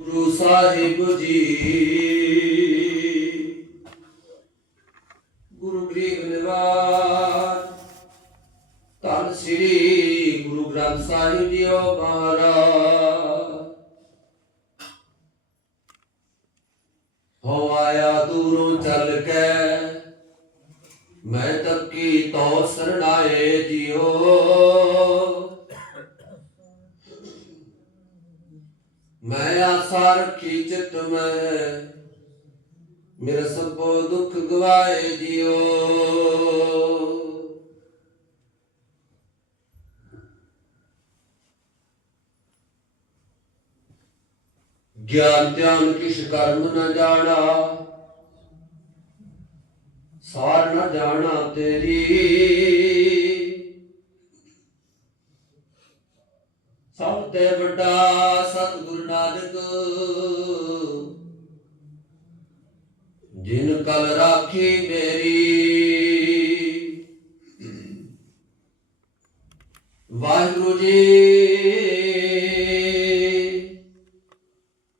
ਗੁਰੂ ਸਾਹਿਬ ਜੀ। ਗੁਰੂ ਗ੍ਰੰਥ ਨਿਵਾਰ ਧੰਨ ਸ੍ਰੀ ਗੁਰੂ ਗ੍ਰੰਥ ਸਾਹਿਬ ਜੀਓ ਮਹਾਰਾਜ। ਹੋ ਆਇਆ ਦੂਰੋਂ ਚੱਲ ਕੇ, ਮੈਂ ਤੱਕੀ ਤੋ ਸਰਣਾਏ ਜਿਓ। ਮੈਂ ਆਸਾ ਰੱਖੀ ਚਿਤ ਮੈਂ। ਮੇਰਾ ਸਭੋ ਦੁੱਖ ਗਵਾਏ ਜਿਓ ਗਿਆਨ ਧਿਆਨ ਕਿਛ ਕਰਮ ਨਾ ਜਾਣਾ। ਸਾਰ ਨਾ ਜਾਣਾ ਤੇਰੀ ਸਭ ਤੇ ਵੱਡਾ ਸਤਿਗੁਰ ਨਾਨਕ ਜਿਨ ਕਲ ਰਾਖੀ ਮੇਰੀ, ਵਾਹਿਗੁਰੂ ਜੀ।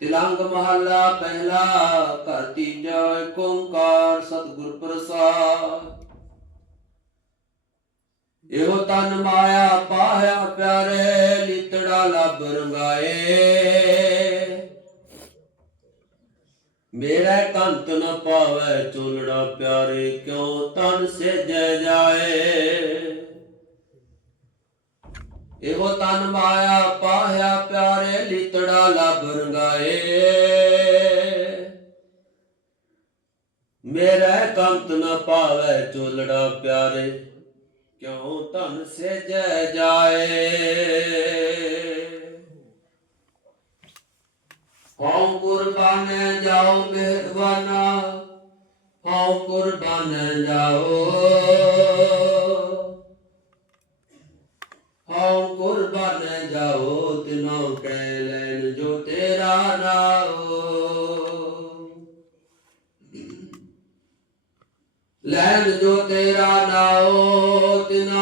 ਤਿਲੰਗ ਮਹੱਲਾ ਪਹਿਲਾ ਘਰ ਤੀਜਾ ਏਕ ਓੰਕਾਰ ਸਤਿਗੁਰ ਪ੍ਰਸਾਦ। ਇਹੋ ਤਨ ਮਾਇਆ ਪਾਹਿਆ ਪਿਆਰੇ ਲਿਤੜਾ ਲੱਭ ਰੰਗਾਏ। ਮੇਰਾ ਕੰਤ ਨ ਪਾਵੇ ਚੋਲੜਾ ਪਿਆਰੇ, ਕਿਉ ਤਨ ਸੇਜੈ ਜਾਏ? ਇਹੋ ਤਨ ਮਾਇਆ ਪਾਹਿਆ ਪਿਆਰੇ, ਲਿਤੜਾ ਲੱਭ ਰੰਗਾਏ। ਮੇਰਾ ਕੰਤ ਨ ਪਾਵੇ ਚੋਲੜਾ ਪਿਆਰੇ, ਕਿਉ ਤਨ ਸੇਜੈ ਜਾਏ? ਹਉ ਕੁਰਬਾਨ ਜਾਓ ਮਿਹਰਬਾਨਾ ਹਉ ਕੁਰਬਾਨ ਜਾਓ। ਹਉ ਕੁਰਬਾਨ ਜਾਓ, ਤਿਨੋ ਕਹਿ ਲੈਣ ਜੋ ਤੇਰਾ ਨਾਓ ਲੈਣ ਜੋ ਤੇਰਾ ਨਾਓ ਤਿਨਾ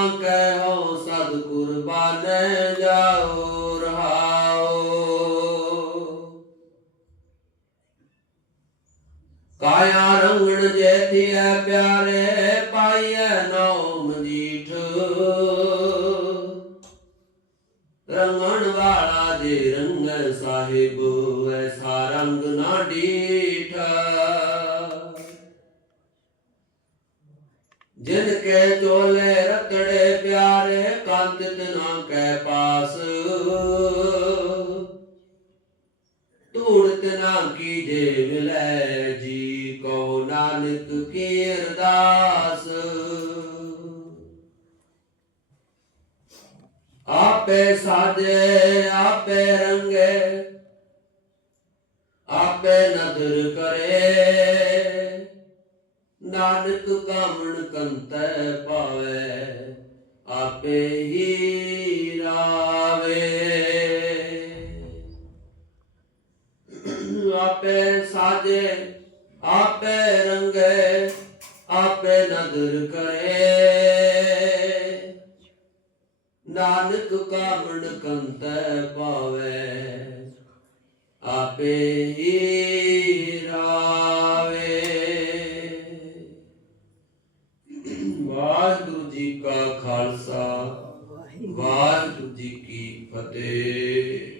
ਕਾਇਆ ਰੰਗਣ ਜੇਤੀਐ ਪਿਆਰੇ, ਪਾਈਐ ਨਉ ਮਜੀਠ ਰੰਗਣ ਵਾਲਾ ਜੇ ਰੰਗ ਸਾਹਿਬ ਐਸਾ ਰੰਗ ਨਾ ਡੀਠਾ। ਜਿਨ ਕੇ ਚੋਲੇ ਰਤੜੇ ਪਿਆਰੇ ਕਾਂਤਿਤ ਨਾ ਕੈ ਪਾਸ। ਧੂੜ ਧੂੜਤ ਨਾ ਕੀਜੇ ਮਿਲੈ ਜੀ। ਕੋ ਨਾਨਕ ਕੀ ਅਰਦਾਸ ਆਪੇ ਸਾਜੇ, ਆਪੇ ਰੰਗੇ, ਆਪੇ ਨਦਰ ਕਰੇ। ਨਾਨਕ ਕਾਮਣ ਕੰਤੈ ਪਾਵੇ, ਆਪੇ ਹੀ ਰਾਵੇ। ਆਪੇ ਸਾਜੇ ਆਪੇ ਰੰਗੇ, ਆਪੇ ਨਦਰ ਕਰੇ। ਨਾਨਕ ਕਾਮਣ ਕੰਤੈ ਪਾਵੇ, ਆਪੇ ਹੀ ਰਾਵੇ। ਵਾਹਿਗੁਰੂ ਜੀ ਕਾ ਖਾਲਸਾ, ਵਾਹਿਗੁਰੂ ਜੀ ਕੀ ਫਤਿਹ।